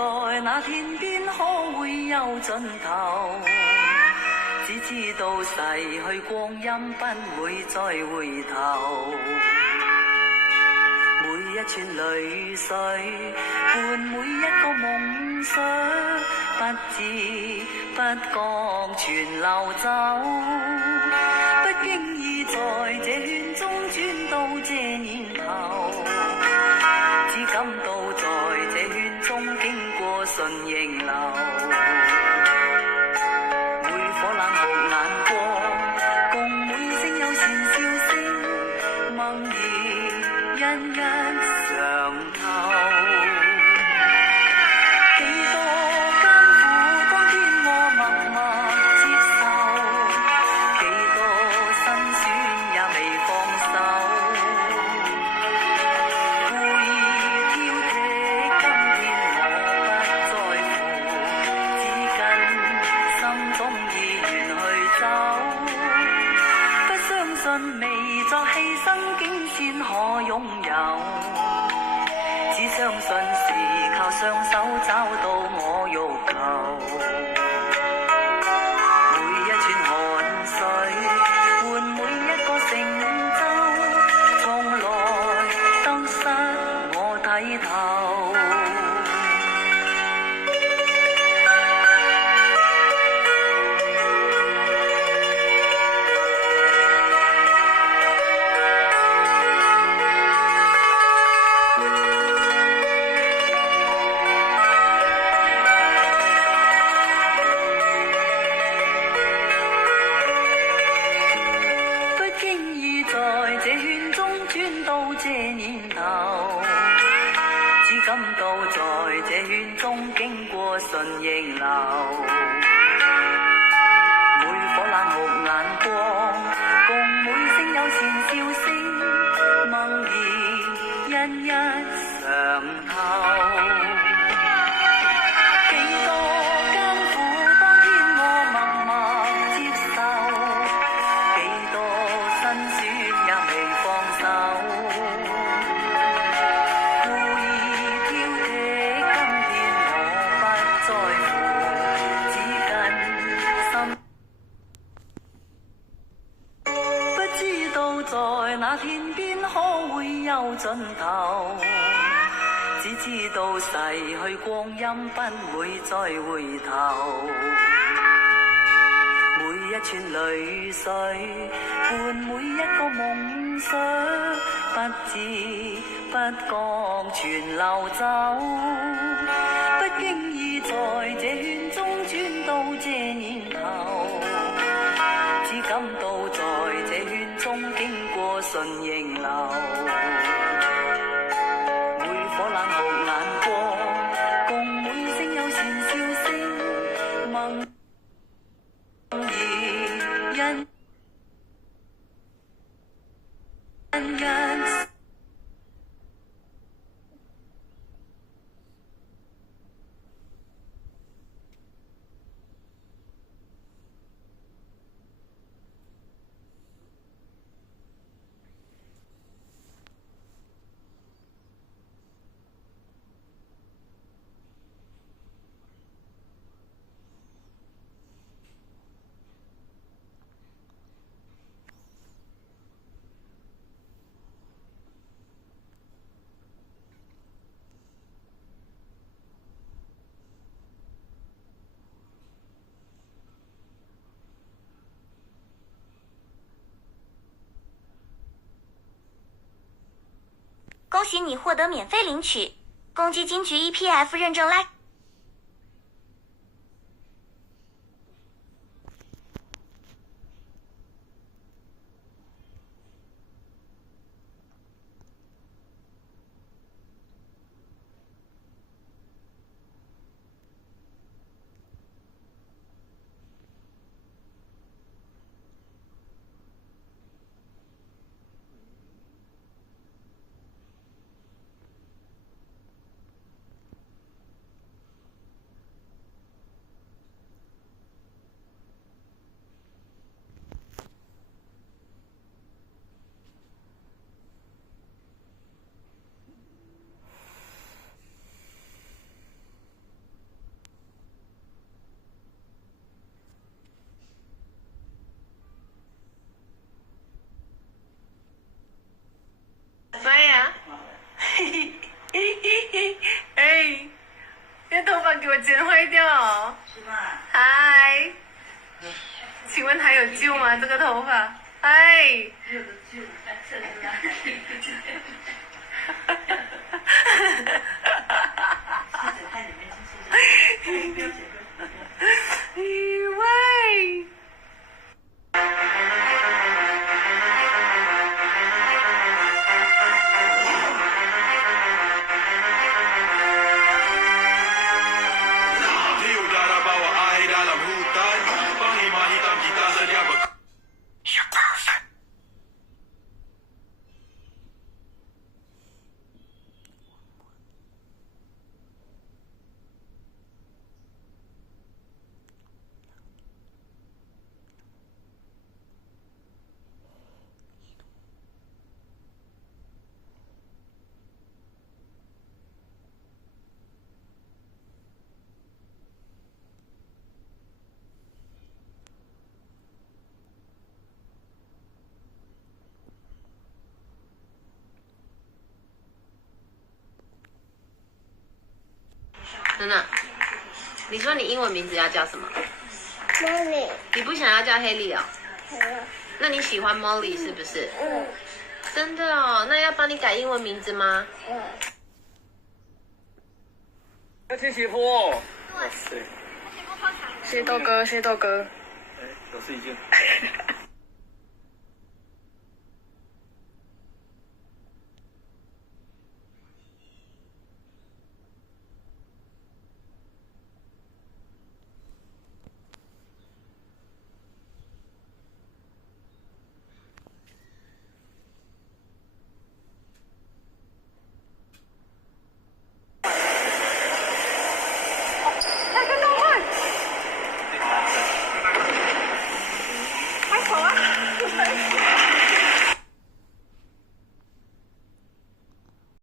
在那天邊可會有盡頭？只知道逝去光陰不會再回頭。每一串淚水伴每一個夢想，不知不覺全流走。不經意在這圈中轉到這年頭，只感到在這圈中經過順逆流。每顆冷酷眼光，共每聲友善笑聲，夢兒一一嘗透。幾多艱苦當天我默默接受，幾多辛酸也未放手。故意挑剔，今天我不在乎，只跟心中意願去走。不相信未作犧牲竟先可擁有，只相信是靠雙手找到我欲求。每一串汗水換每一個成就，從來得失我睇透。感到在這圈中經過順逆流，每顆冷酷眼光，共每聲友善笑聲，夢兒一一嘗透。幾多艱苦當天我默默接受，幾多辛酸也未放手。在那天邊可會有盡頭？只知道逝去光陰不會再回頭。每一串淚水伴每一個夢想，不知不覺全流走。不經意在這圈中轉到這年頭，只感到在這圈中經過順逆流。每顆冷酷眼光，共每聲友善笑聲，夢兒因恭喜你获得免费领取公积金局 EPF 认证啦！有救吗？这个头发，哎。有的救，扯出来。喂。娜娜，你说你英文名字要叫什么 Molly，你不想要叫黑莉哦？那你喜欢 Molly 是不是？真的哦，那要帮你改英文名字吗？要去斜坡。对。谢豆哥，谢豆哥。哎，有事一件。